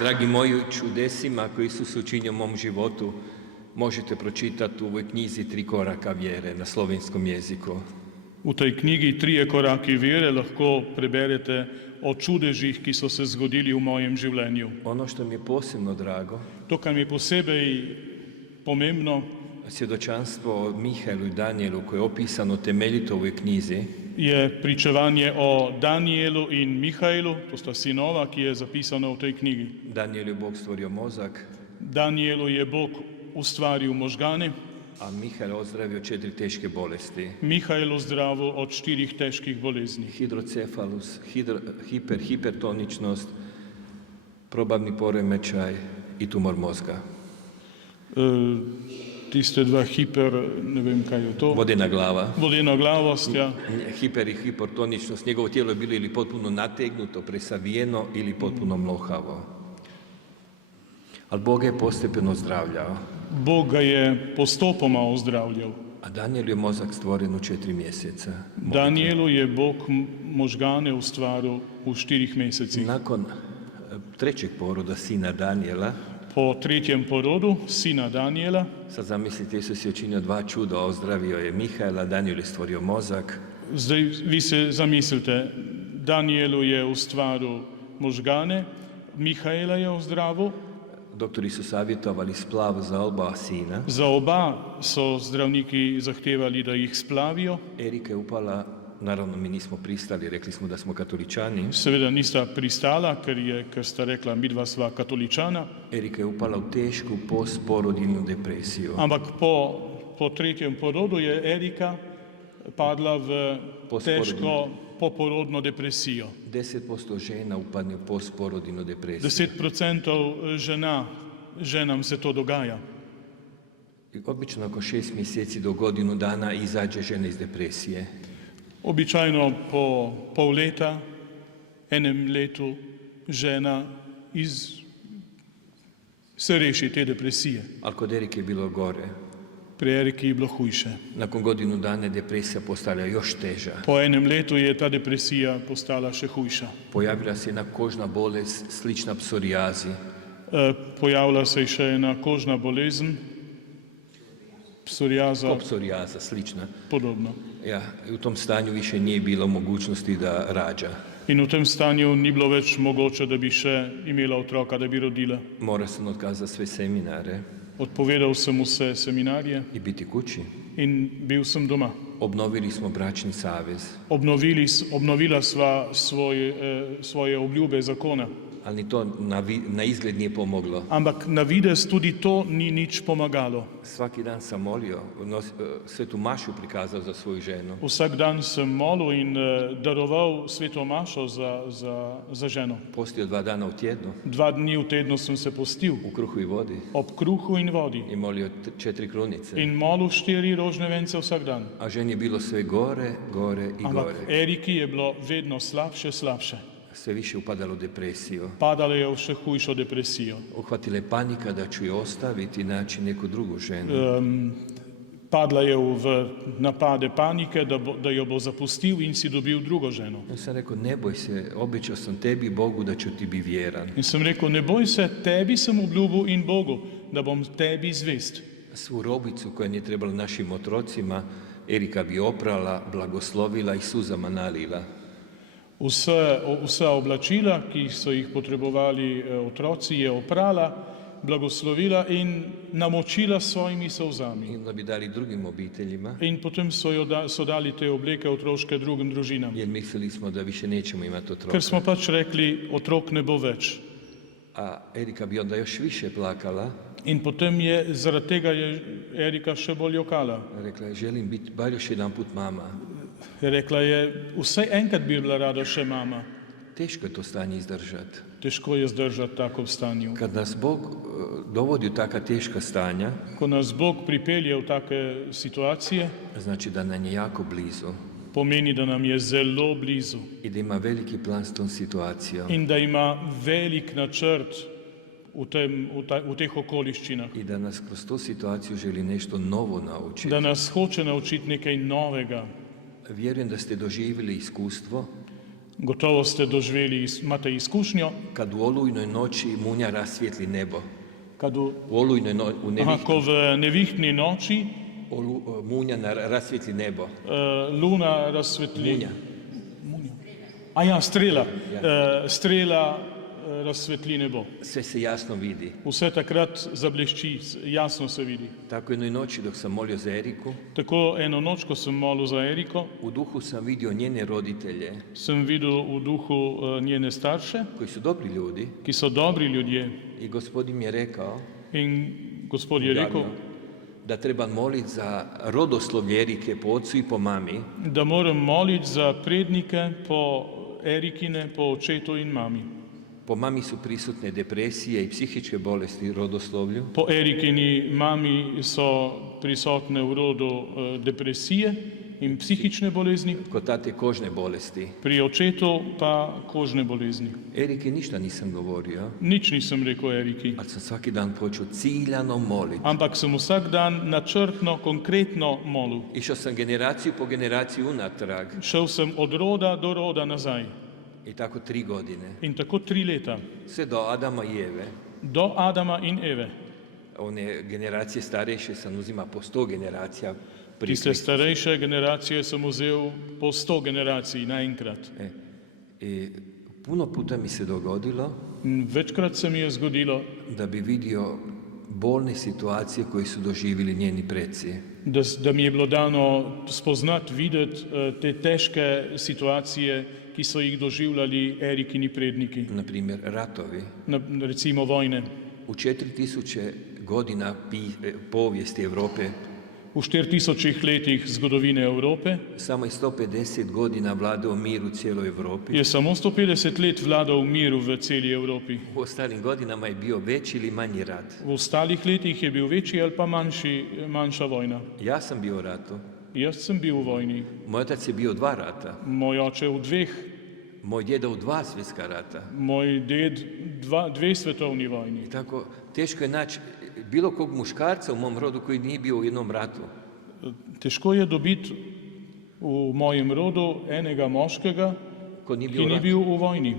Dragi moji, čudesima koji su se učinili u mom životu možete pročitati u ovoj knjizi 3 koraka vjere na slovenskom jeziku. V tej knjigi 3 koraki vere lahko preberete o čudežih, ki so se zgodili v mojem življenju. Ono što mi je posebno drago, To, kar mi je posebej pomembno, svjedočanstvo o Mihajlu i Danijelu koje je opisano temeljito u ovoj knjizi, je pričevanje o Danijelu in Mihajlu, to sta sinova, ki je zapisano v tej knjigi. Danijelu je Bog stvorio mozak, Danijelu je Bog ustvaril možgane, a Mihajl ozdravio 4 teške bolesti. Mihajl ozdravil od 4 težkih bolezni. Hidrocefalus, hipertoničnost, probavni poremećaj i tumor mozga. Tiste 2 ne vem kaj je to. Vodena glava. Vodena glavost, ja. Hiper i hipertoničnost, njegovo tijelo je bilo ili potpuno nategnuto, presavijeno ili potpuno mlohavo. Ali Bog je postepeno ozdravljao. Bog ga je postopoma ozdravljal. A Danijelu je mozak stvoren u 4 mjeseca. Danijelu je Bog možgane ustvaril v 4 mesecih. Nakon 3. poroda sina Danijela, Po 3. porodu sina Danijela, sad zamislite, Isus je učinio 2 čuda, ozdravio je Mihajla, Danijel je stvorio mozak. zdaj vi se zamislite, Danijelu je ustvaril možgane, Mihajla je ozdravil, Doktori su savjetovali splav za oba sina. za oba so zdravniki zahtevali, da jih splavijo. Erika je upala, naravno mi nismo pristali, rekli smo da smo katoličani. Seveda nista pristala, ker sta rekla, midva sva katoličana, Erika je upala u tešku postporodiljnu depresiju. ampak po 3. porodu je Erika padla v težko poporodno depresijo. 10% žena upadne u postporodiljnu depresiju. 10% ženam se to dogaja. I obično oko 6 mjeseci do godinu dana izađe žena iz depresije. Običajno po pol leta, enem letu žena se reši te depresije. Ali kod Erike je bilo gore. Pri Eriki je bilo hujše. Nakon godinu dana je depresija postala još teža. Po enem letu je ta depresija postala še hujša. Pojavila se jedna kožna bolest slična psorijazi. Pojavila se je še ena kožna bolezen, psorijaza, Psorijaza slična. podobno. Ja, i u tom stanju više nije bilo mogućnosti da rađa. In v tem stanju ni bilo več mogoče, da bi še imela otroka, da bi rodila. Mora sam otkazati sve seminare Odpovedal sem vse seminarije i biti kući. in bil sem doma. Obnovili smo bračni savez, Obnovila sva svoje obljube zakona. ali ni to na izgled nije pomoglo. Ampak na videz tudi to ni nič pomagalo. Svaki dan sam molio, svetu mašu prikazao za svoju ženu. Vsak dan sem molil in daroval sveto mašo za ženo. Postio 2 dana u tjednu, 2 dni v tednu sem se postil, u kruhu i vodi, ob kruhu in vodi. i molio 4 krunice. In molil 4 rožne vence vsak dan. A ženi je bilo sve gore, gore i Ampak gore. Eriki je bilo vedno slabše. Sve više upadalo u depresiju. Padala je v še hujšo depresijo. Uhvatila je panika da ću je ostaviti i naći neku drugu ženu. Padla je v napade panike, da jo bo zapustil in si dobil drugo ženo. Ja sam rekao, ne boj se, obećao sam tebi i Bogu da ću ti biti vjeran. In sem rekel, ne boj se, tebi sem obljubil in Bogu, da bom tebi zvest. Svu robicu koja nije trebala našim otrocima, Erika bi oprala, blagoslovila i suzama nalila. Vsa oblačila, ki so jih potrebovali otroci, je oprala, blagoslovila in namočila s svojimi I solzami. onda bi dali drugim obiteljima, In potem so dali te obleke otroške drugim družinam. jer mislili smo da više nećemo imati otroka. Ker smo pač rekli, otrok ne bo več. A Erika bi onda još više plakala. In potem zaradi tega je Erika še bolj jokala. Rekla je, želim biti bar još jedan put mama. Rekla je, vsaj enkrat bi bila rada še mama. Teško je to stanje izdržati. Težko je zdržati tako v stanju. Kad nas Bog dovodi u taka teška stanja, Ko nas Bog pripelje v take situacije, znači da nam je jako blizu pomeni, da nam je zelo blizu i da ima veliki plan s tom situacijom in da ima velik načrt v teh okoliščinah. i da nas kroz tu situaciju želi nešto novo naučiti. Da nas hoče naučiti nekaj novega. Vjerujem da ste doživjeli iskustvo Gotovo ste doživeli, imate izkušnjo, kad u olujnoj noći munja rasvijetli nebo. kad U olujnoj ko v nevihtni noči munja rasvijetli nebo. luna razsvetli. Munja. A ja, strela. Strela razsvetli nebo. Sve se jasno vidi. Vse takrat zablešči, jasno se vidi. Tako jednoj noći dok sam molio za Eriku, Tako eno noč, ko sem molil za Eriko, u duhu sam vidio njene roditelje sem videl v duhu njene starše, koji su dobri ljudi ki so dobri ljudje. i gospodin mi je rekao In Gospod je rekel, da treba moliti za rodoslovlje Erike po ocu i po mami, da moram moliti za prednike po Erikine, po očetu in mami. po mami su prisutne depresije i psihičke bolesti u rodoslovlju, Po Erikini mami so prisotne v rodu depresije in psihične bolezni, kod tate kožne bolesti. pri očetu pa kožne bolezni. Erike ništa nisam govorio, Nič nisem rekel Eriki, ali sam svaki dan počeo ciljano moliti. ampak sem vsak dan načrtno, konkretno molil. Išao sam generaciju po generaciju unatrag Šel sem od roda do roda nazaj. i tako 3 godine. In tako 3 leta, Sve do Adama i Eve. do Adama in Eve. One generacije starejše sam uzima po 100 generacija prije Tiste Krista. starejše generacije sem vzel po 100 generacij naenkrat. I puno puta mi se dogodilo In večkrat se mi je zgodilo, da bi vidio bolne situacije koje su doživjeli njeni preci. da mi je bilo dano spoznati, videti te težke situacije, ki so jih doživljali Erikini predniki. Na primjer, ratovi. Recimo vojne. U 4000 godina povijesti Europe V 4000 letih zgodovine Evrope samo je 150 godina vladao mir u cijeloj Europi. je samo 150 let vladal mir v celi Evropi. U ostalim godinama je bio veći ili manji rat. V ostalih letih je bil večji ali pa manjša vojna. Ja sam bio u ratu. Jaz sem bil v vojni, Moj otac je bio 2 rata. moj oče v 2, Moj djeda u 2 svjetska rata. moj ded 2 svetovni vojni. I tako teško je naći bilo kog muškarca u mom rodu koji nije bio u jednom ratu. Težko je dobiti v mojem rodu enega moškega, Ko nije ki bio u ni ratu. bil v vojni.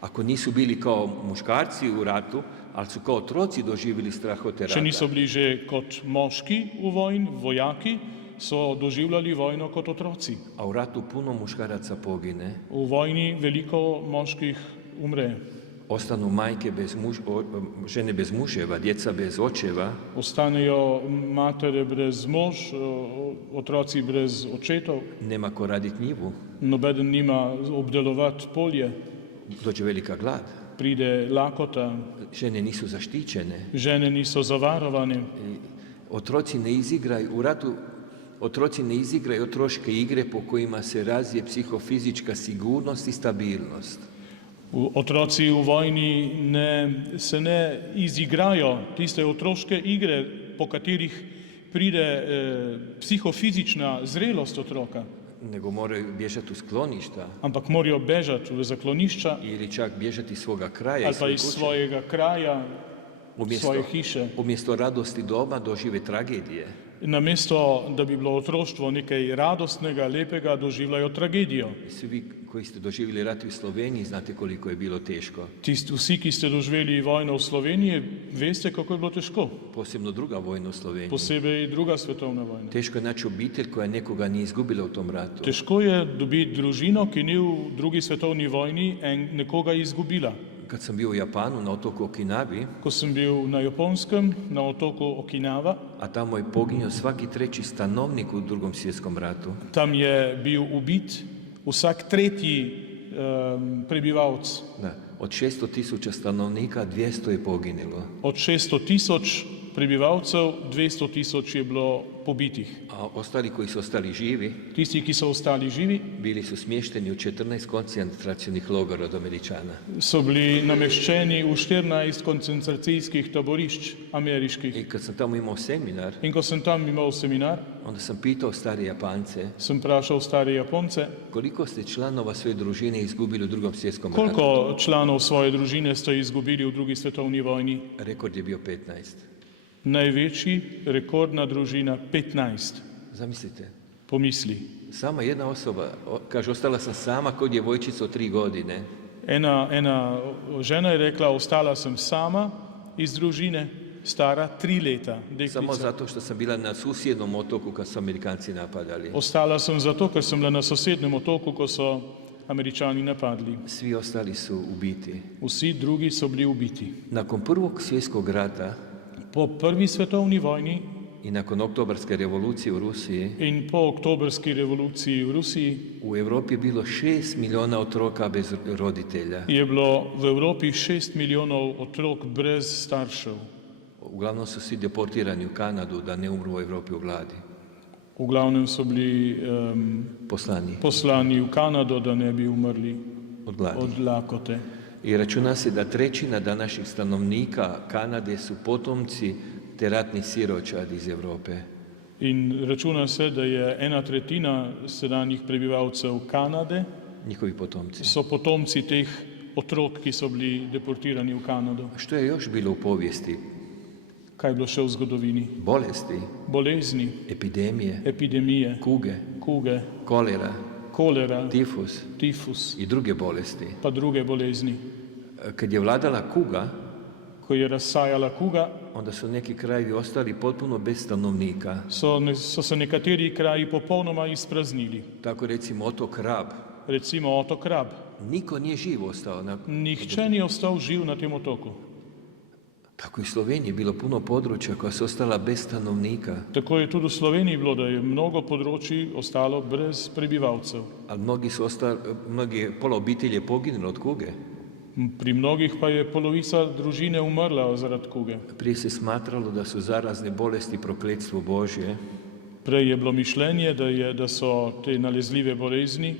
Ako nisu bili kao muškarci u ratu, ali su kao otroci doživjeli strahote Če rata. niso bili že kot moški v vojni, vojaki, so doživljali vojno kot otroci. A u ratu puno muškaraca pogine. V vojni veliko moških umre. Ostanu majke bez žene bez muževa, djeca bez očeva. Ostanejo matere brez mož, otroci brez očetov, Nema ko raditi njivu. nobeden nima obdelovati polje, Dođe velika glad. pride lakota, Žene nisu zaštićene. žene niso zavarovane. I otroci ne izigraju, u ratu otroci ne izigraju otroške igre po kojima se razvije psihofizička sigurnost i stabilnost. Otroci v vojni se ne izigrajo tiste otroške igre, po katerih pride psihofizična zrelost otroka, Nego moraju bježati u skloništa ampak morajo bežati v zaklonišča ili čak bježati iz svoga kraja, ali iz pa svoje iz kuće. svojega kraja, svoje hiše. Umjesto radosti doma dožive tragedije. Namesto, da bi bilo otroštvo nekaj radostnega, lepega, doživljajo tragedijo. I svi vi koji ste doživjeli rat u Sloveniji znate koliko je bilo teško. Vsi, ki ste doživeli vojno v Sloveniji, veste, kako je bilo težko. Posebno druga vojna u Sloveniji. Posebej druga svetovna vojna. Teško je naći obitelj koja nekoga nije izgubila u tom ratu. Težko je dobiti družino, ki ni v drugi svetovni vojni nekoga izgubila. Kad sam bio u Japanu na otoku Okinavi, Ko sem bil na Japonskem, na otoku Okinawa, a tamo je poginuo svaki 3. stanovnik u Drugom svjetskom ratu, tam je bil ubit vsak 3. prebivalec. da, od 600.000 stanovnika 200 je poginulo, Od 600.000 prebivalcev 200.000 je bilo pobitih. a ostali koji su ostali živi Tisti, ki so ostali živi, bili su smješteni u 14 koncentracionih logora od Američana. so bili nameščeni v 14 koncentracijskih taborišč ameriških. I kad sam tamo imao seminar, In ko sem tam imel seminar, onda sam pitao stare Japance sem vprašal stare Japonce, koliko ste članova svoje družine izgubili u Drugom svjetskom ratu. koliko članov svoje družine ste izgubili v drugi svetovni vojni. Rekord je bio 15. Največji, rekordna družina 15. Zamislite, pomisli. Sama jedna osoba, kaže, ostala sam sama kod djevojčica od 3 godine. Ena žena je rekla, ostala sam sama iz družine, stara 3 leta, Samo deklica. zato što sam bila na susjednom otoku kad su Amerikanci napadali. Ostala sam zato, ker sem bila na sosednjem otoku, ko so Američani napadli. Svi ostali su ubiti. Vsi drugi so bili ubiti. Nakon Prvog svjetskog rata Po prvi svetovni vojni i nakon Oktobarske revolucije u Rusiji, in po oktobrski revoluciji v Rusiji u Europi je bilo 6 milijuna otroka bez roditelja. je bilo v Evropi 6 milijonov otrok brez staršev. Uglavnom su svi deportirani u Kanadu da ne umru u Europi u gladi. V glavnem so bili Poslani poslani v Kanado, da ne bi umrli od gladi. od lakote. I računa se da 1/3 današnjih stanovnika Kanade su potomci te ratnih siročad iz Europe. In računa se, da je 1/3 sedanjih prebivalcev Kanade Njihovi potomci. so potomci teh otrok, ki so bili deportirani v Kanado. Što je još bilo u povijesti? Kaj je bilo še v zgodovini? Bolesti, Bolezni, epidemije, epidemije, kuge, kuge, kolera, kolera, tifus tifus, i druge bolesti. pa druge bolezni. Kad je vladala kuga, Ko je razsajala kuga, onda su neki krajevi ostali potpuno bez stanovnika. so se nekateri kraji popolnoma izpraznili. Tako recimo otok Rab. Recimo otok Rab. Niko nije živ ostao. Nihče ni ostal živ na tem otoku. Tako i u Sloveniji je bilo puno područja koja su ostala bez stanovnika, Tako je tudi v Sloveniji bilo, da je mnogo področji ostalo brez prebivalcev. ali pola obitelji je poginulo od kuge. Pri mnogih pa je polovica družine umrla zaradi kuge. Prije se smatralo da su zarazne bolesti prokletstvo Božje, Prej je bilo mišljenje, da so te nalezljive bolezni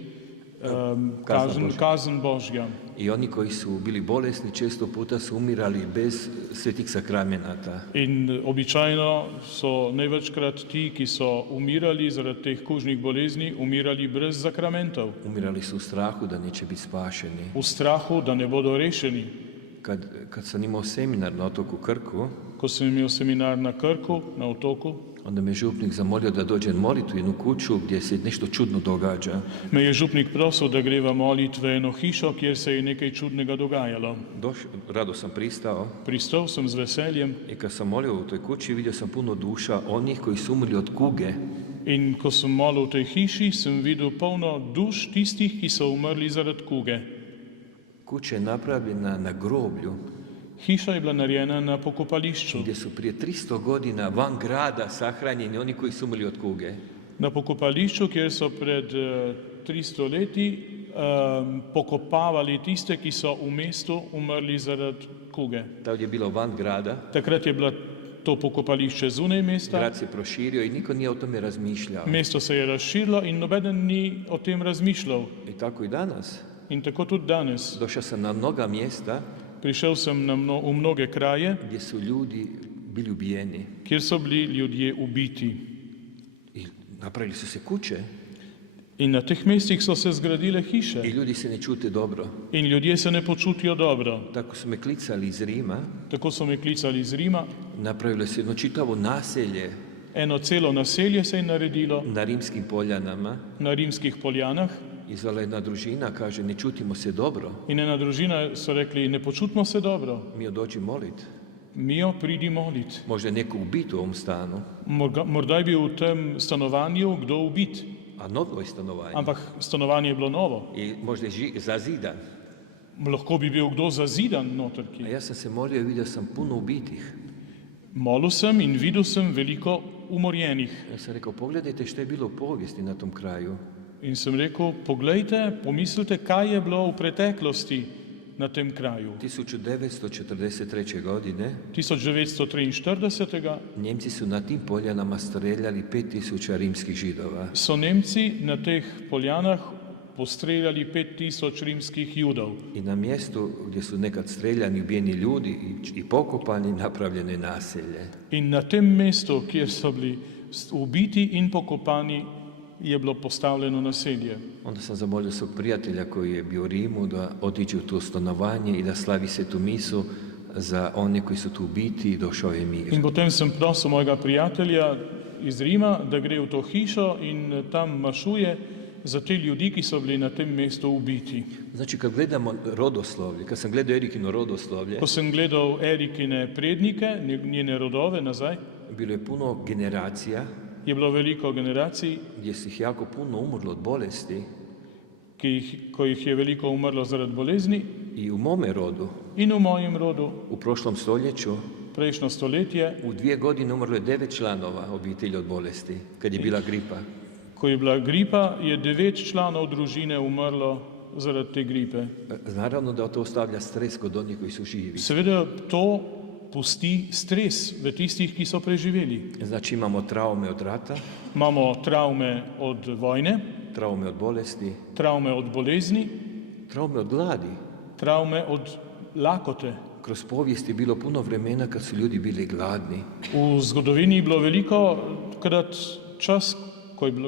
kazen Božja. i oni koji su bili bolesni često puta su umirali bez svetih sakramenata. In običajno so največkrat ti, ki so umirali zaradi teh kužnih bolezni, umirali brez zakramentov, Umirali su u strahu da neće biti spašeni. v strahu, da ne bodo rešeni. Kad sam imao seminar na otoku Krku, Ko sem imel seminar na Krku, na otoku, onda me župnik zamolio da dođem moliti u jednu kuću gdje se nešto čudno događa. me je župnik prosil, da greva molit v eno hišo, kjer se je nekaj čudnega dogajalo. Rado sam pristao Pristal sem z veseljem i kad sam molio u toj kući vidio sam puno duša onih koji su umrli od kuge. in ko sem molil v tej hiši, sem videl polno duš tistih, ki so umrli zaradi kuge. Kuća je napravljena na groblju Hiša je bila narejena na pokopališču. gdje su prije 300 godina van grada sahranjeni oni koji su umrli od kuge. Na pokopališču, kjer so pred 300 leti pokopavali tiste, ki so v mestu umrli zaradi kuge. Tamo je bilo van grada, Takrat je bilo to pokopališče zunaj mesta, grad se proširio i niko nije o tome razmišljao. mesto se je razširilo in nobeden ni o tem razmišljal. I tako i danas. In tako tudi danes. Došao sam na mnoga mjesta Prišel sem v mnoge kraje, gdje su ljudi bili ubijeni kjer so bili ljudje ubiti. i napravili su se kuće In na teh mestih so se zgradile hiše. i ljudi se ne čute dobro. In ljudje se ne počutijo dobro. Tako su me klicali iz Rima, Tako so me klicali iz Rima. napravilo se jedno čitavo naselje Eno celo naselje se je naredilo na rimskim poljanama. na rimskih poljanah. Izvala jedna družina, kaže, ne čutimo se dobro, In ena družina so rekli, ne počutimo se dobro. Mio dođi molit. Mijo, pridi molit. Možda je neko ubit u ovom stanu, Morda je bil v tem stanovanju kdo ubit, a novo je stanovanje. ampak stanovanje je bilo novo. I možda je zazidan. Lahko bi bil kdo zazidan noter. A ja sam se molio i vidio sam puno ubitih. Molil sem in videl sem veliko umorjenih. Ja sam rekao, pogledajte što je bilo u povijesti na tom kraju. In sem rekel, poglejte, pomislite, kaj je bilo v preteklosti na tem kraju. 1943. godine 1943. Njemci su na tim poljanama streljali 5000 rimskih Židova. so Nemci na teh poljanah postreljali 5000 rimskih Judov. I na mjestu gdje su nekad streljani ubijeni ljudi i pokopani napravljeno je naselje. In na tem mestu, kjer so bili ubiti in pokopani, je bilo postavljeno naselje. Onda sam zamolio svog prijatelja koji je bio u Rimu da otiđe u to stanovanje i da slavi svetu misu za one koji su tu ubiti i došao je mir. In potem sem prosil mojega prijatelja iz Rima, da gre v to hišo in tam mašuje za te ljudi, ki so bili na tem mestu ubiti. Znači kad gledamo rodoslovlje, kad sam gledao Erikino rodoslovlje, Ko sem gledal Erikine prednike, njene rodove nazaj, bilo je puno generacija je bilo veliko generacij, gdje se ih jako puno umrlo od bolesti ko jih je veliko umrlo zaradi bolezni. i u mome rodu, In v mojem rodu, u prošlom stoljeću, prejšnjo stoletje, u 2 godine umrlo je 9 članova obitelji od bolesti, kad je bila gripa. ko je bila gripa, je 9 članov družine umrlo zaradi te gripe. Naravno da to ostavlja stres kod onih koji su živi. Seveda to pusti stres v tistih, ki so preživeli. Znači imamo traume od rata, Imamo travme od vojne, traume od bolesti, travme od bolezni, traume od gladi. travme od lakote. Kroz povijest je bilo puno vremena kad su ljudi bili gladni. V zgodovini je bilo veliko krat čas,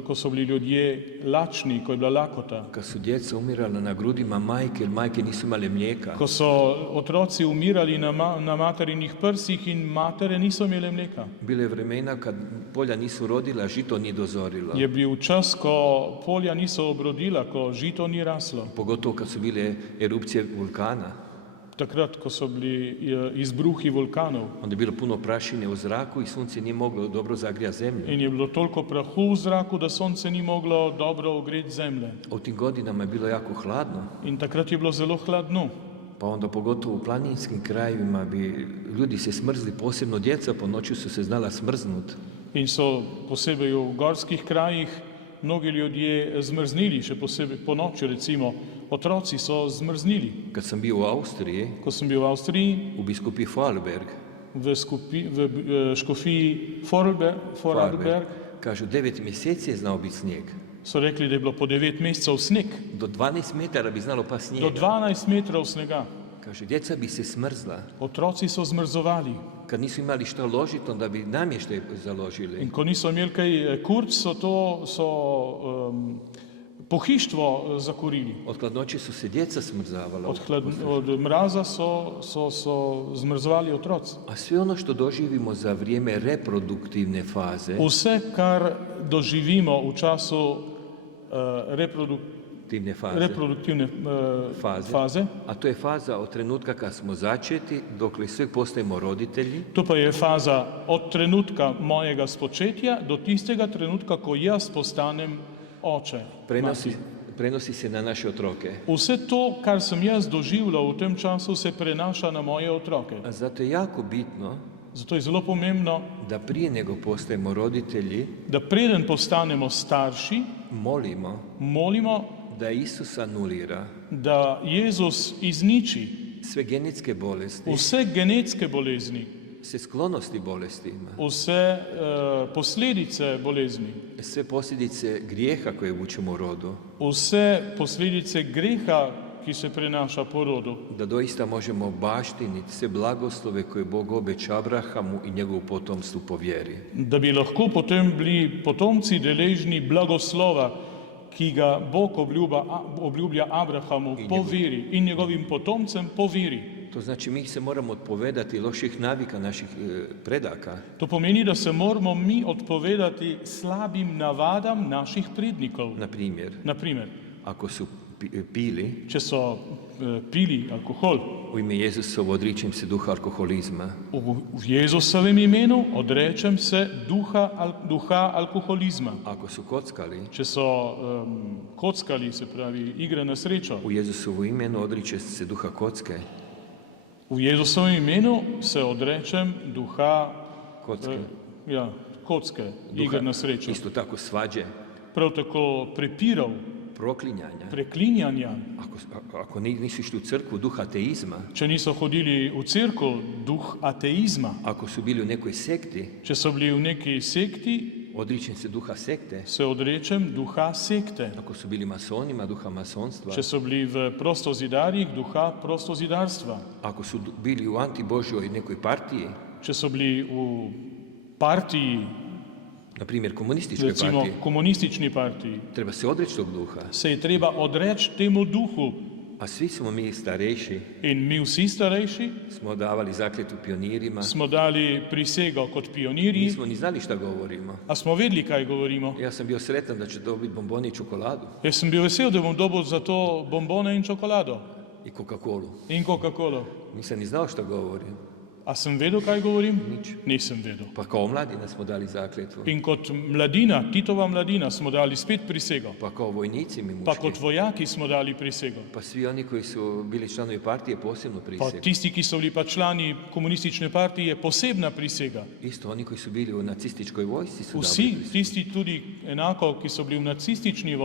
ko so bili ljudje lačni, ko je bila lakota. Kad su djeca umirala na grudima majke, jer majke nisu imale mlijeka. Ko so otroci umirali na materinih prsih in matere niso imele mleka. Bile je vremena kad polja nisu rodila, žito nije dozorilo. Je bil čas, ko polja niso obrodila, ko žito ni raslo. Pogotovo kad su bile erupcije vulkana. Takrat, ko so bili izbruhi vulkanov Onda je bilo puno prašine u zraku i sunce nije moglo dobro zagrijati zemlju. in je bilo toliko prahu v zraku, da sonce ni moglo dobro ogreti zemlje. U tim godinama je bilo jako hladno. In takrat je bilo zelo hladno. Pa onda pogotovo u planinskim krajevima bi ljudi se smrzli, posebno djeca po noći su se znala smrznut. In so posebej v gorskih krajih mnogi ljudje zmrznili, še posebej po noči, recimo otroci so zmrznili. Kad sam bio u Austriji, Ko sem bil v Avstriji, u biskupiji Vorarlberg, v škofiji Vorarlberg, kažu 9 mjeseci je znao biti snijeg. so rekli, da je bilo po 9 mesecev sneg, Do 12 metara bi znalo pa do snijega. 12 metrov snega. Kaže, djeca bi se smrzla. Otroci so zmrzovali. Kad nisu imali što ložiti, onda bi namještaj založili. In ko niso imeli kaj kurc, pohištvo zakurili. Od hladnoće su se djeca smrzavala. Od mraza so zmrzovali otroci. A sve ono što doživimo za vrijeme reproduktivne faze, Vse, kar doživimo v času reproduktivne faze, a to je faza od trenutka kad smo začeti, dokle sve postajemo roditelji, to pa je faza od trenutka mojega spočetja do tistega trenutka, ko jaz postanem oče. prenosi se na naše otroke. Vse to, kar sem jaz doživljal v tem času, se prenaša na moje otroke. A zato je jako bitno Zato je zelo pomembno, da prije nego postajemo roditelji, da preden postanemo starši, molimo, da Isus anulira da Jezus izniči sve genetske bolesti, vse genetske bolezni, sve sklonosti bolestima, vse posledice bolezni, sve posljedice grijeha koje vučemo u rodu, vse posledice greha, ki se prenaša po rodu, da doista možemo baštiniti sve blagoslove koje Bog obeća Abrahamu i njegovu potomstvu po vjeri. da bi lahko potem bili potomci deležni blagoslova, ki ga Bog obljublja Abrahamu po veri in njegovim potomcem po veri. To znači mi se moramo odpovedati loših navika naših predaka. To pomeni, da se moramo mi odpovedati slabim navadam naših prednikov. Na primjer, ako su pili, če so pili alkohol, u ime Jezusovo odričem se duha alkoholizma. v Jezusovem imenu odrečem se duha alkoholizma. Ako su kockali, Če so kockali, se pravi igre na srečo, u Jezusovo imenu odriče se duha kocke. v Jezusovem imenu se odrečem duha kocke, igre na srečo. Isto tako svađe, Prav tako prepirov, preklinjanja. Ako nisu išli u crkvu, duh ateizma. Če niso hodili v cerkev, duh ateizma. Ako su bili u nekoj sekti, Če so bili v neki sekti, odričem se duha sekte. se odrečem duha sekte. Ako su bili masonima, duha masonstva. Če so bili v prostozidarjih, duha prostozidarstva. Ako su bili u antibožjoj nekoj partiji, Če so bili v partiji, na primjer komunističkoj recimo partiji, komunistični partiji, treba se odreći tog duha. se je treba odreči temu duhu. A svi smo mi starejši, in mi vsi starejši smo davali zakletvu pionirima, smo dali prisego kot pionirji, nismo ni znali šta govorimo. a smo vedeli, kaj govorimo. Ja sam bio sretan da ću dobiti bombone i čokoladu Jaz sem bil vesel, da bom dobil za to bombone in čokolado i Coca-Colu. in Coca-Colo. Nisam ni znao šta govorim. A sem vedel, kaj govorim? Nič. Nisem vedel. Pa kao mladina smo dali zakletvu. In kot mladina, Titova mladina, smo dali spet prisego. Pa kao vojnici mi Pa muški. kot vojaki smo dali prisego. Pa svi oni koji su bili članovi partije posebno Pa prisegu. tisti, ki so bili pa člani komunistične partije, posebna prisega. Isto oni koji su bili u nacističkoj vojsci su dali Vsi prisegu. tisti tudi enako, ki so bili v nacistični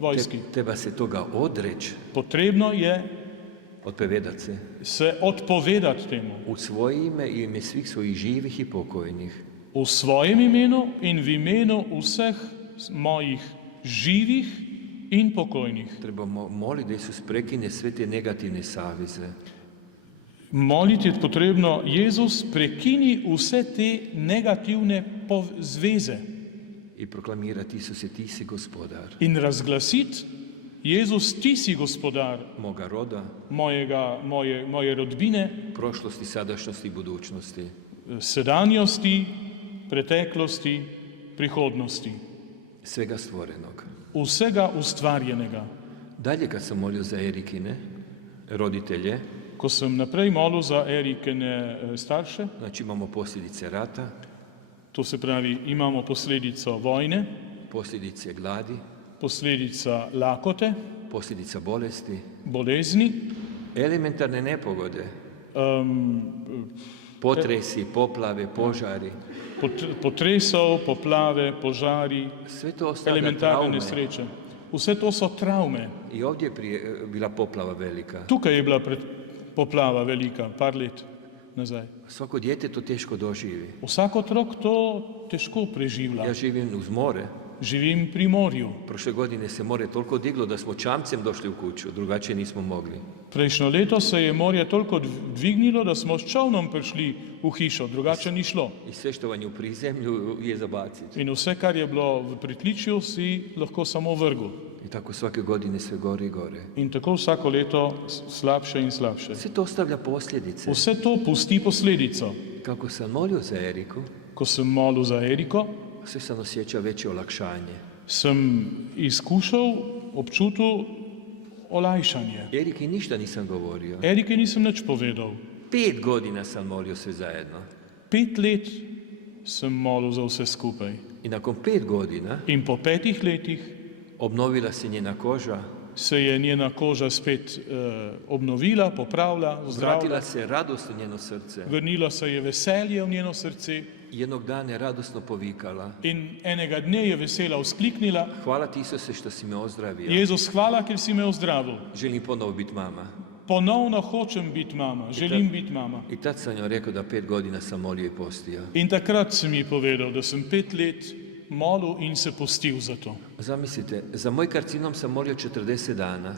vojski. Treba se toga odreći, Potrebno je odpovedat se odpovedati temu. u svoje ime i ime svih svojih živih i pokojnih. V svojem imenu in v imenu vseh mojih živih in pokojnih. Trebamo moliti da Isus prekine sve te negativne saveze. Moliti je potrebno, Jezus, prekini vse te negativne zveze I proklamirati Isuse ti si gospodar in razglasiti, Jezus, ti si gospodar moga roda, moje rodbine, prošlosti, sadašnjosti i budućnosti. sedanjosti, preteklosti, prihodnosti, Svega stvorenog. vsega ustvarjenega. Dalje kad sam molio za Erikine roditelje, Ko sem naprej molil za Erikine starše, znači imamo posljedice rata, to se pravi, imamo posledico vojne, posljedice gladi, posledica lakote, posljedica bolesti, bolezni, elementarne nepogode, potresi, poplave, požari. potresov, poplave, požari, Sve to ostavlja elementarne traume. nesreče. Vse to so travme. I ovdje je prije bila poplava velika. Tukaj je bila poplava velika, par let nazaj. Svako dijete to teško doživi. Vsak otrok to težko preživlja. Ja živim uz more. Živim pri morju. Prošle godine se more toliko diglo da smo čamcem došli u kuću, drugačije nismo mogli. Prejšnjo leto se je morje toliko dvignilo, da smo s čovnom prišli v hišo, drugače ni šlo. I sve što vam je u prizemlju je zabaciti. In vse, kar je bilo v pritličju, si lahko samo vrgel. I tako svake godine sve gore i gore. In tako vsako leto slabše in slabše. Sve to ostavlja posljedice. Vse to pusti posledico. Kako sam molio za Eriku, Ko sem molil za Eriko, sve sam osjećao veće olakšanje. sem izkušal, občutil olajšanje. Eriki ništa nisam govorio. Erike nisem nič povedal. 5 godina sam molio sve zajedno. 5 let sem molil za vse skupaj. I nakon 5 godina In po 5 letih obnovila se njena koža, se je njena koža spet obnovila, popravila, vratila zdravila. se radost u njeno srce. Vrnilo se je veselje v njeno srce Jednog dana je radosno povikala: in enega dne je vesela vzkliknila: hvala ti Isuse što si me ozdravio. Jezus, hvala, ker si me ozdravil. Želim ponovo biti mama. Ponovno hočem biti mama, želim biti mama. I tad sam joj rekao da 5 godina sam molio i postio. In takrat sem ji povedal, da sem 5 let molil in se postil za to. Zamislite, za moj karcinom sam molio 40 dana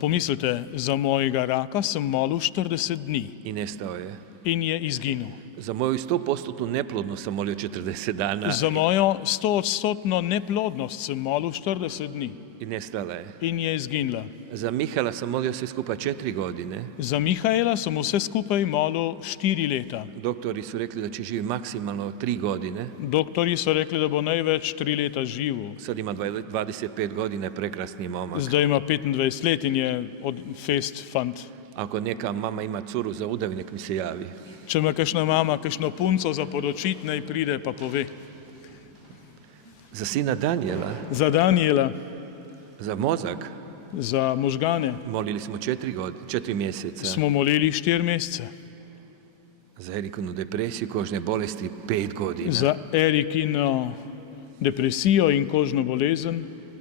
Pomislite, za mojega raka sem molil 40 dni i nestao je. in je izginil. Za moju 100% neplodnost sam molio 40 dana Za mojo 100% neplodnost sem molil 40 dni i nestala je. in je izginila. Za Mihala sam molio sve skupa 4 godine. Za Mihaela sem vse skupaj molil 4 leta. Doktori su rekli da će živjeti maksimalno 3 godine. Doktori so rekli, da bo največ 3 leta živel. Sad ima 25 godina, je prekrasni momak. Zdaj ima 25 let in je fest fant. Ako neka mama ima curu za udavi, nek mi se javi. Če ima kakšna mama, kakšno punco za poročiti, naj pride pa pove. Za sina Danijela, Za Daniela, za mozak, za možgane molili smo 4 mjeseca. smo molili 4 mesece. Za Erikinu depresiju, kožne bolesti 5 godina. Za Erikino depresijo in kožno bolezen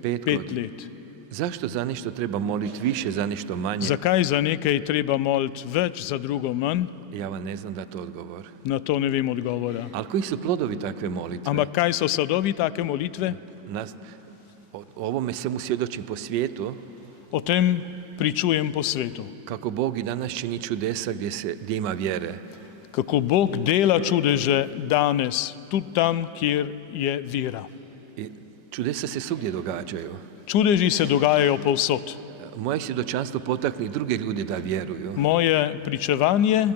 5 5 godina. let. Zašto za nešto treba moliti više, za nešto manje? Zakaj za nekaj treba moliti več, za drugo manj? Ja vam ne znam dati odgovor. Na to ne vem odgovora. Ali koji su plodovi takve molitve? Ampak kaj so sadovi take molitve? O ovome svemu svjedočim po svijetu, O tem pričujem po svetu. kako Bog i danas čini čudesa gdje ima vjere. Kako Bog dela čudeže danes, tudi tam, kjer je vera. I čudesa se svugdje događaju. Čudeži se dogajajo povsod. moje svjedočanstvo potakne druge ljude da vjeruju. Moje pričevanje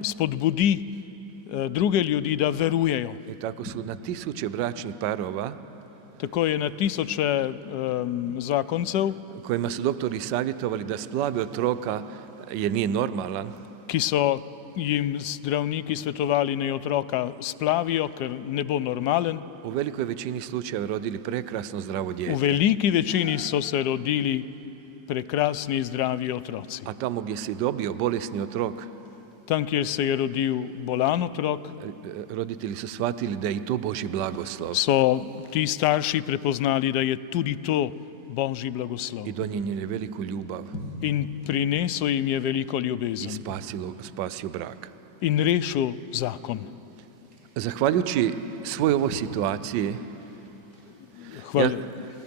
spodbudi druge ljudi da verujejo. I tako su na tisuće bračnih parova Tako je na tisoče zakoncev, kojima su doktori savjetovali da splave otroka jer nije normalan, ki so jim zdravniki svetovali naj otroka splavijo, ker ne bo normalen. u velikoj većini slučajeva rodili prekrasno zdravo V dijete. veliki večini so se rodili prekrasni zdravi otroci. A tamo gdje se dobio bolesni otrok, Tam, kjer se je rodil bolan otrok, roditelji su shvatili da je i to Božji blagoslov so ti starši prepoznali, da je tudi to Božji blagoslov. i donijeli veliku ljubav In prinesel jim je veliko i ljubezen spasio brak. in rešil zakon. Zahvaljujući svoj ovoj situaciji, Hvala.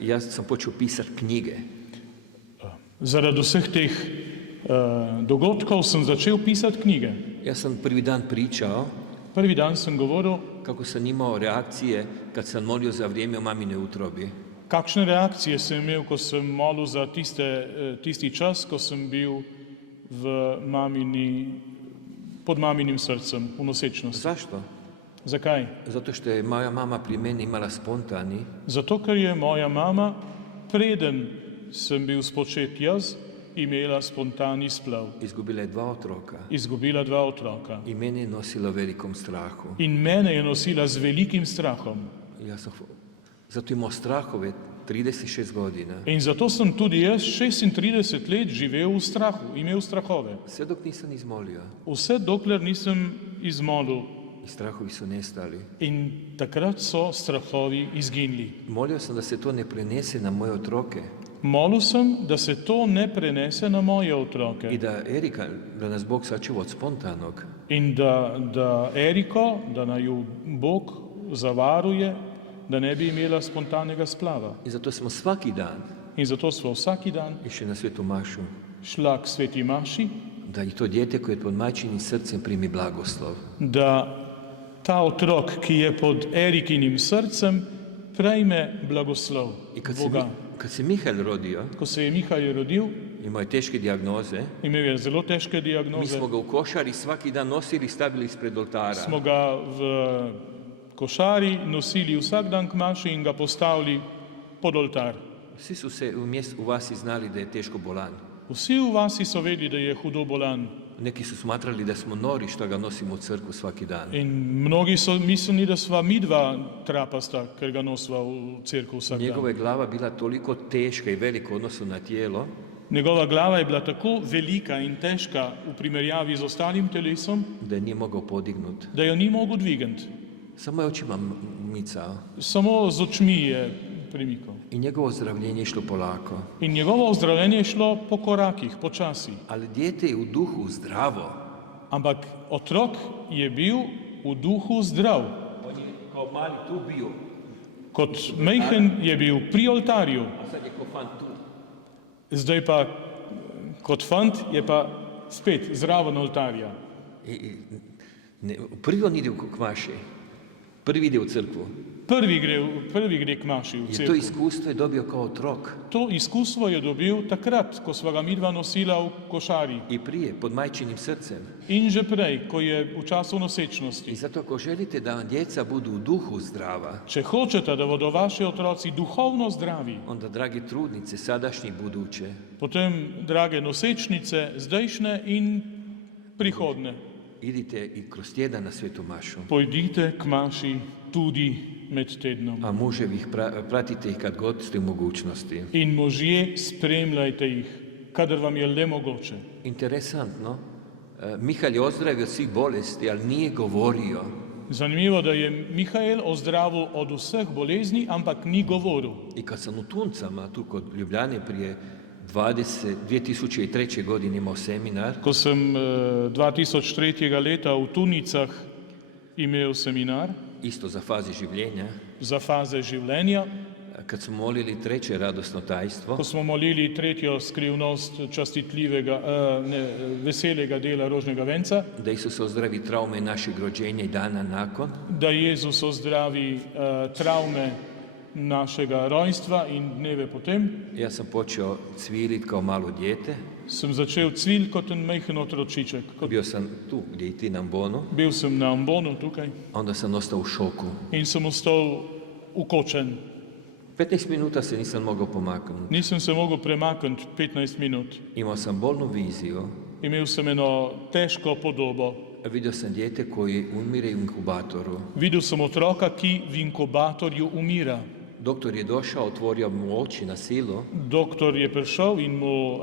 ja sam počeo pisati knjige. Zaradi vseh teh dogodkov sem začel pisati knjige. Ja sam prvi dan pričao Prvi dan sem govoril, kako sam imao reakcije kad sam molio za vrijeme u mamine utrobi. kakšne reakcije sem imel, ko sem molil za tisti čas, ko sem bil pod maminim srcem, v nosečnosti. Zašto? Zakaj? Zato što je moja mama pri meni imala spontani Zato, ker je moja mama, preden sem bil spočet jaz, imela spontani splav. izgubila je 2 otroka Izgubila 2 otroka. i mene je nosila u velikom strahu. In mene je nosila z velikim strahom. Ja sam zato imao strahove 36 godina. In zato sem tudi jaz 36 let živel v strahu, imel strahove. Sve dok nisam izmolio Vse dokler nisem izmolil. i strahovi su nestali. In takrat so strahovi izginili. Molio sam da se to ne prenese na moje otroke Molil sem, da se to ne prenese na moje otroke. i da Erika, da nas Bog sačuva od spontanog. In da Eriko, da naj ju Bog zavaruje, da ne bi imela spontanega splava. I zato smo svaki dan In zato smo vsaki dan išli na Svetu Mašu, šla k sveti maši, da i to dijete koje je pod majčinim srcem primi blagoslov. da ta otrok, ki je pod Erikinim srcem, prejme blagoslov I Boga. kad se Mihael rodio, Ko se je Mihajl rodil, imao je teške dijagnoze, imel je zelo težke mi dijagnoze. smo ga u košari svaki dan nosili i stavili ispred oltara. Smo ga v košari nosili vsak dan k maši in ga postavili pod oltar. Svi su se u vasi znali da je teško bolan. Vsi v vasi so vedeli, da je hudo bolan. Neki su smatrali da smo nori što ga nosimo u crkvu svaki dan. In mnogi so mislili, da sva mi dva trapasta, ker ga nosva v cerkev vsak dan. Njegova je glava bila toliko teška i velika u odnosu na tijelo, Njegova glava je bila tako velika in težka v primerjavi z ostalim telesom, da je nije mogao podignut. da jo ni mogel dvigati. Samo je očima micao. Samo z očmi je premikal. I njegovo zdravljenje je išlo polako. In njegovo ozdravljenje je šlo po korakih, počasi. Ali dijete je u duhu zdravo. Ampak otrok je bil v duhu zdrav. On je kao mali tu bio, Kot majhen je bil pri oltarju, a sad je kao fan tu. zdaj pa kot fant je pa spet zraven oltarja. Prvi on ide k maši. Prvi ide u crkvu. Prvi gre k maši v Jer to cerkev. iskustvo je dobio kao otrok. To izkustvo je dobil takrat, ko sva ga midva nosila v košari. I prije, pod majčinim srcem. In že prej, ko je v času I nosečnosti. zato ako želite da vam djeca budu u duhu zdrava, Če hočete, da bodo vaši otroci duhovno zdravi, onda, dragi trudnice, sadašnji i buduće, potem, drage nosečnice, zdajšnje in prihodne, idite i kroz tjedan na Svetu Mašu. pojdite k maši tudi med tednom. A muževi ih pratite ih kad god ste u mogućnosti. In možje, spremljajte jih, kadar vam je le mogoče. Interesantno, Mihael je ozdravio od svih bolesti, ali nije govorio. Zanimivo, da je Mihajl ozdravil od vseh bolezni, ampak ni govoril. I kad sam u Tuncama, tu kod Ljubljane prije 2003. godine imao seminar, Ko sem 2003. leta v Tunicah imel seminar isto za fazi življenja, za faze življenja, kad smo molili treće radosno tajstvo, ko smo molili tretjo skrivnost veselega dela rožnega venca, da Isus ozdravi traume našeg rođenja i dana nakon, da Jezus ozdravi travme našega rojstva in dneve potem, ja sam počeo cviliti kao malo dijete. sem začel cviliti kot en majhen otročiček. Bio sam tu gdje i ti na Ambonu, Bil sem na Ambonu tukaj a onda sam ostao u šoku. in sem ostal ukočen. 15 minuta se nisam mogao pomaknuti. Nisem se mogel premakniti 15 minut. Imao sam bolnu viziju. Imel sem eno težko podobo. Vidio sam dijete koji umire u inkubatoru. Videl sem otroka, ki v inkubatorju umira. Doktor je došao, otvorio mu oči na silu Doktor je prišel in mu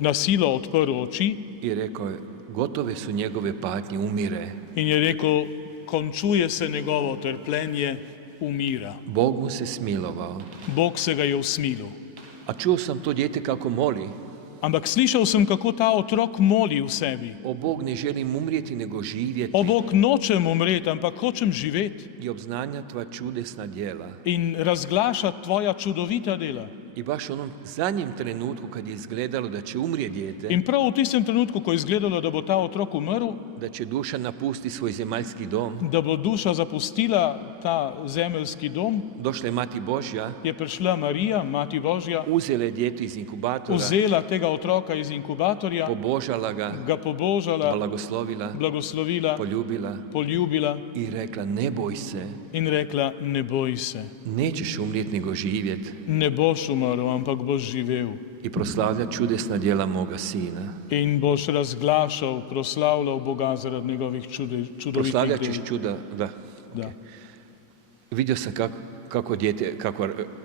na silo odprl oči i rekao je, gotove su njegove patnje, umire. in je rekel, končuje se njegovo trpljenje, umira. Bog mu se smilovao. Bog se ga je usmilil. A čuo sam to dijete kako moli. Ampak slišal sem, kako ta otrok moli v sebi. O Bog, ne želim umrijeti, nego živjeti O Bog, nočem umreti, ampak hočem živeti i obznanja tva čudesna djela. in razglašati tvoja čudovita dela. I baš u onom zadnjem trenutku kad je izgledalo da će umrijeti dijete, In prav v tistem trenutku, ko je izgledalo, da bo ta otrok umrl, da će duša napustiti svoj zemaljski dom, da bo duša zapustila ta zemeljski dom, došla je Mati Božja, je prišla Marija, Mati Božja, uzela je dijete iz inkubatora, vzela tega otroka iz inkubatorja, pobožala ga pobožala, blagoslovila, blagoslovila, poljubila poljubila i rekla, ne boj se, in rekla, ne boj se, nećeš umrijeti nego živjeti ne boš umrl, ampak boš živel i proslavlja čudesna djela moga sina. in boš razglašal, proslavljal Boga zaradi njegovih čudovitih Proslavljat del. ćeš čuda, da. Da. Vidio sam kako dijete,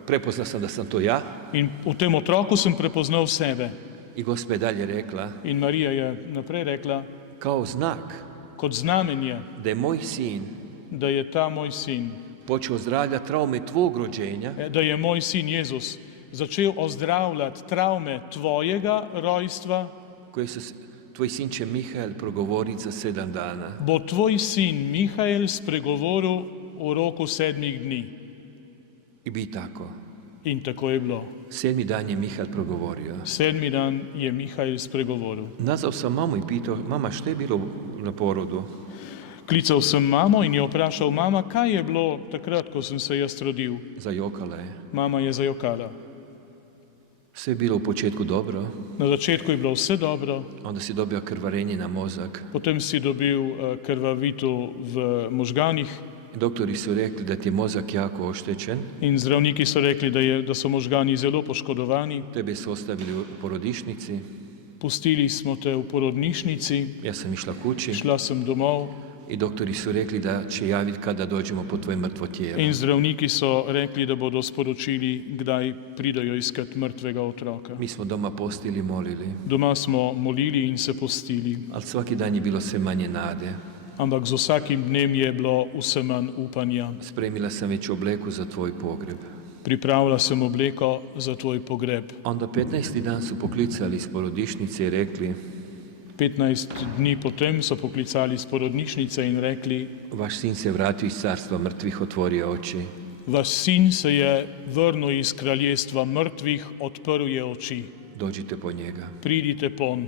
prepoznao sam da sam to ja In v tem otroku sem prepoznal sebe. i Gospa je dalje rekla, In Marija je naprej rekla, kao znak kot znamenje, da je moj sin da je ta moj sin, počeo zdravljati traume tvog rođenja, da je moj sin Jezus začel ozdravljati travme tvojega rojstva, koje su tvoj sin će Mihael progovoriti za 7 dana. bo tvoj sin Mihael spregovoril v roku 7 dni. I bi tako. In tako je bilo. 7. dan je Mihael progovorio. 7. dan je Mihael spregovoril. Nazvao sam mamu i pitao, mama, što je bilo na porodu? Klical sem mamo in jo vprašal, mama, kaj je bilo takrat, ko sem se jaz rodil? Zajokala je. Mama je zajokala. Sve je bilo u početku dobro, Na začetku je bilo vse dobro, onda si dobio krvarenje na mozak. potem si dobil krvavito v možganih Doktori su rekli da ti je mozak jako oštećen, in zdravniki so rekli, da so možgani zelo poškodovani. tebe su ostavili u porodišnici. Pustili smo te v porodnišnici, Ja sam išla kući šla sem domov i doktori su rekli da će javiti kada dođemo po tvoje mrtvo tijelo. in zdravniki so rekli, da bodo sporočili, kdaj pridajo iskat mrtvega otroka. Mi smo doma postili, molili, Doma smo molili in se postili, ali svaki dan je bilo sve manje nade. ampak z vsakim dnem je bilo vse manj upanja. Spremila sam već obleku za tvoj pogreb. Pripravila sem obleko za tvoj pogreb. Onda 15. dan su poklicali iz porodišnice i rekli, 15 dni potem so poklicali iz porodnišnice in rekli, vaš sin se vratio iz carstva mrtvih, otvorio oči. vaš sin se je vrnil iz kraljestva mrtvih, odprl je oči. Dođite po njega. Pridite pon.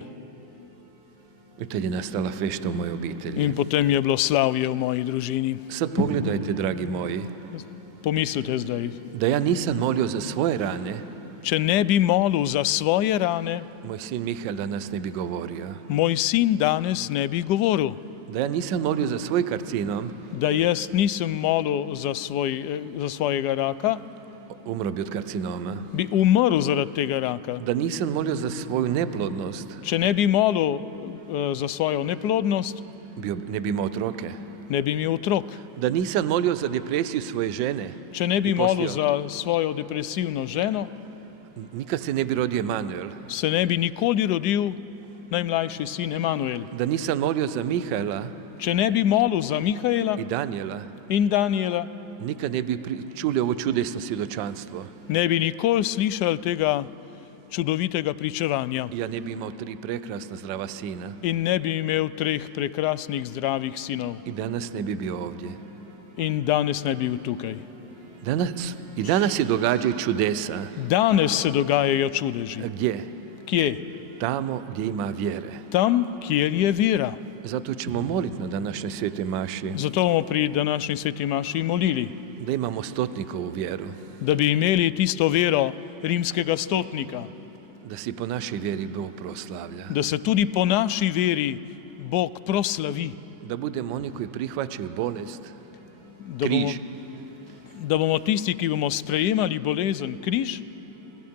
I tad je nastala fešta u mojoj obitelji. In potem je bilo slavje v moji družini. Sad pogledajte, dragi moji, Pomislite zdaj, da ja nisam molio za svoje rane, če ne bi molil za svoje rane, moj sin Mihael danas ne bi govorio. moj sin danes ne bi govoril. Da ja nisam molio za svoj karcinom, Da jaz nisem molil za svojega raka, umro bi od karcinoma. bi umrl zaradi tega raka. Da nisam molio za svoju neplodnost, Če ne bi molil za svojo neplodnost, ne bi imao otroke. ne bi imel otrok. Da nisam molio za depresiju svoje žene, Če ne bi I molil poslije. za svojo depresivno ženo, nikad se ne bi rodio Emanuel. se ne bi nikoli rodil najmlajši sin Emanuel. Da nisam molio za Mihaela Če ne bi molil za Mihaela i Danijela, in Danijela, nikad ne bi čuli ovo čudesno svjedočanstvo. ne bi nikoli slišali tega čudovitega pričevanja Ja ne bi imao 3 prekrasna zdrava sina in ne bi imel 3 prekrasnih zdravih sinov i danas ne bi bio ovdje. in danes ne bi bil tukaj. Danas se događaju čudesa. Danes se dogajajo čudeži. Gdje? Kje? Tamo gdje ima vjere. Tam, kjer je vera. Zato ćemo moliti na današnjoj svete maši. Zato bomo pri današnji sveti maši molili. da imamo stotnikovu vjeru, da bi imeli tisto vero rimskega stotnika, da se po našoj vjeri Bog proslavlja, da se tudi po naši veri Bog proslavi, da budemo oni koji prihvaćaju bolest, da bomo, križ, da bomo tisti, ki bomo sprejemali bolezen, križ,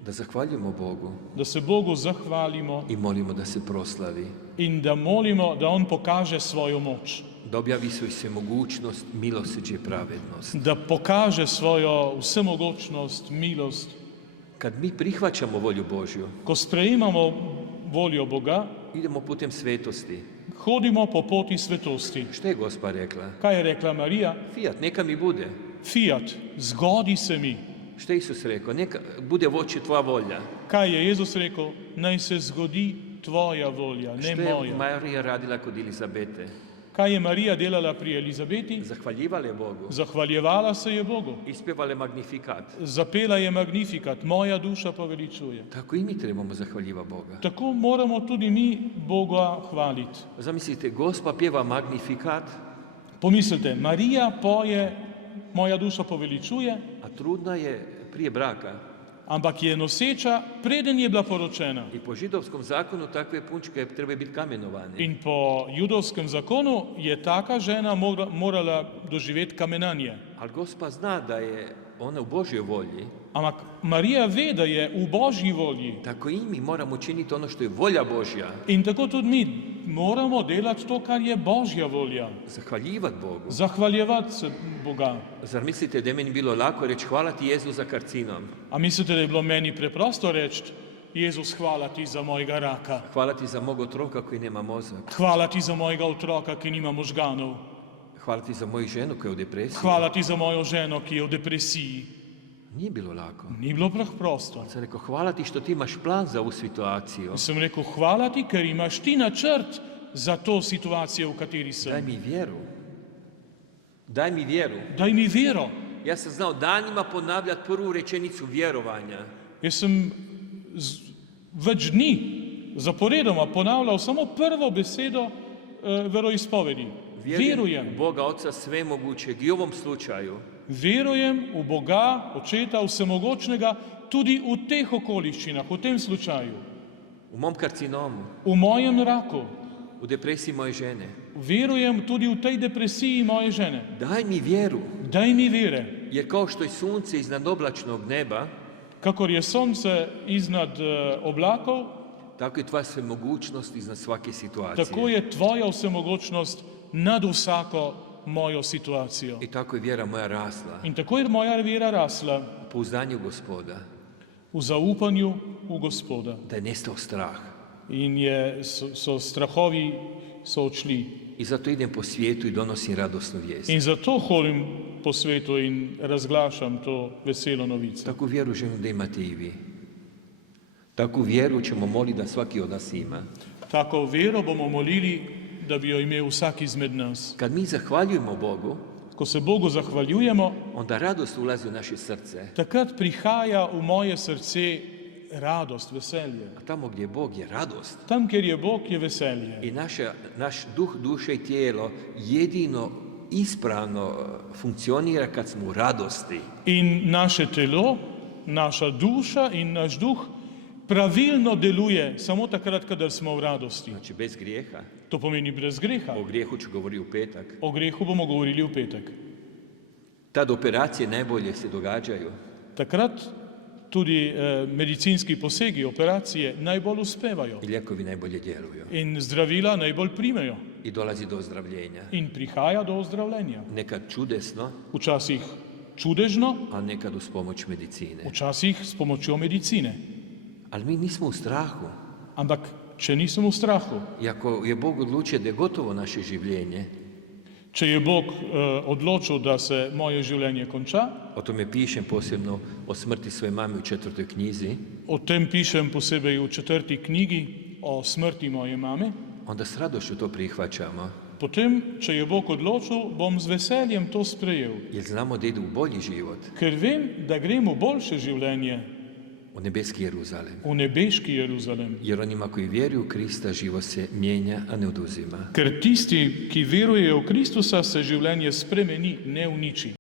da zahvaljujemo Bogu da se Bogu zahvalimo i molimo da se proslavi, in da molimo, da On pokaže svojo moč, da objavi svoju svemogućnost, milosrđe i pravednost. da pokaže svojo vsemogočnost, milost. Kad mi prihvaćamo volju Božju, Ko sprejemamo voljo Boga, idemo putem svetosti. hodimo po poti svetosti. Što je Gospa rekla? Kaj je rekla Marija? Fiat, neka mi bude. Fiat, zgodi se mi. Što je Isus rekao? Neka bude v oči tvoja volja. Kaj je Jezus rekel? Naj se zgodi tvoja volja, ne Što je moja. Marija radila kod Elizabete? Kaj je Marija delala pri Elizabeti? Zahvaljivala je Bogu. Zahvaljevala se je Bogu. Ispjevala je magnifikat. Zapela je magnifikat, moja duša poveličuje. Tako i mi trebamo zahvaljivati Boga. Tako moramo tudi mi Boga hvaliti. Zamislite, Gospa pjeva magnifikat, Pomislite, Marija poje, moja duša poveličuje, a trudna je prije braka. ampak je noseča, preden je bila poročena. I po židovskom zakonu takve punčke trebaju biti kamenovane. In po judovskem zakonu je taka žena morala doživeti kamenanje. Ali Gospa zna da je ona u Božjoj volji, Ampak Marija ve, da je v Božji volji. tako i mi moramo učiniti ono što je volja Božja. In tako tudi mi moramo delati to, kar je Božja volja. Zahvaljivati Bogu. Zahvaljevati se Boga. Zar mislite da je meni bilo lako reći hvala ti Jezu za karcinom? A mislite, da je bilo meni preprosto reči, Jezus, hvala ti za mojega raka. Hvala ti za mog otroka koji nema mozak. Hvala ti za mojega otroka, ki nima možganov. Hvala ti za moju ženu koja je u depresiji. Hvala ti za mojo ženo, ki je v depresiji. Nije bilo lako. Ni bilo preprosto. Sam rekao hvala ti što ti imaš plan za ovu situaciju. Sem rekel, hvala ti, ker imaš ti načrt za to situacijo, v kateri Daj sem. mi vjeru. Daj mi vjeru. Daj mi vero. Ja sam znao danima ponavljati prvu rečenicu vjerovanja. Jaz sem več dni zaporedoma ponavljal samo prvo besedo veroizpovedi. Verujem. u Boga Oca svemogućeg i u ovom slučaju. Verujem v Boga, Očeta Vsemogočnega, tudi v teh okoliščinah, v tem slučaju. U mom karcinomu. V mojem raku. U depresiji moje žene. Verujem tudi v tej depresiji moje žene. Daj mi vjeru. Daj mi vere. Jer kao što je sunce iznad oblačnog neba, Kakor je sonce iznad oblakov, tako je tvoja svemogućnost iznad svake situacije. tako je tvoja vsemogočnost nad vsako mojo situacijo. I tako je vjera moja rasla. In tako je moja vera rasla U pouzdanju Gospoda. v zaupanju v Gospoda. Da je nestao strah. In so strahovi so odšli. I zato idem po svijetu i donosim radosnu vijest. In zato hodim po svetu in razglašam to veselo novico. Takvu vjeru želim da imate i vi. Takvu vjeru ćemo moliti da svaki od nas ima. Tako vero bomo molili, da bi jo imel vsak izmed nas. Kad mi zahvaljujemo Bogu, Ko se Bogu zahvaljujemo, onda radost ulazi u naše srce. takrat prihaja v moje srce radost, veselje. A tamo gdje je Bog je radost. Tam, kjer je Bog, je veselje. I naš duh, duša i tijelo jedino ispravno funkcionira kad smo u radosti. In naše telo, naša duša in naš duh pravilno deluje samo takrat, kadar smo v radosti. Znači bez grijeha. To pomeni brez greha. O grijehu ću govoriti u petak. O grehu bomo govorili v petek. Tad operacije najbolje se događaju. Takrat tudi medicinski posegi, operacije najbolj uspevajo. I lijekovi najbolje djeluju. In zdravila najbolj primejo. I dolazi do ozdravljenja. In prihaja do ozdravljenja. Nekad čudesno, Včasih čudežno, a nekad uz pomoć medicine. včasih s pomočjo medicine. Ali mi nismo u strahu. Ampak, če nisem v strahu, I ako je Bog odlučio da je gotovo naše življenje, če je Bog odločil, da se moje življenje konča, o tome pišem posebno o smrti svoje mame u 4. knjizi, o tem pišem posebej v 4. knjigi o smrti moje mame, onda s radošću to prihvaćamo. potem, če je Bog odločil, bom z veseljem to sprejel. Jer znamo da ide u bolji život, Ker vem, da grem v boljše življenje, u nebeski Jeruzalem. v nebeški Jeruzalem. Jer onima koji vjeruju u Krista život se mijenja, a ne oduzima. Ker tisti, ki verujejo v Kristusa, se življenje spremeni, ne uniči.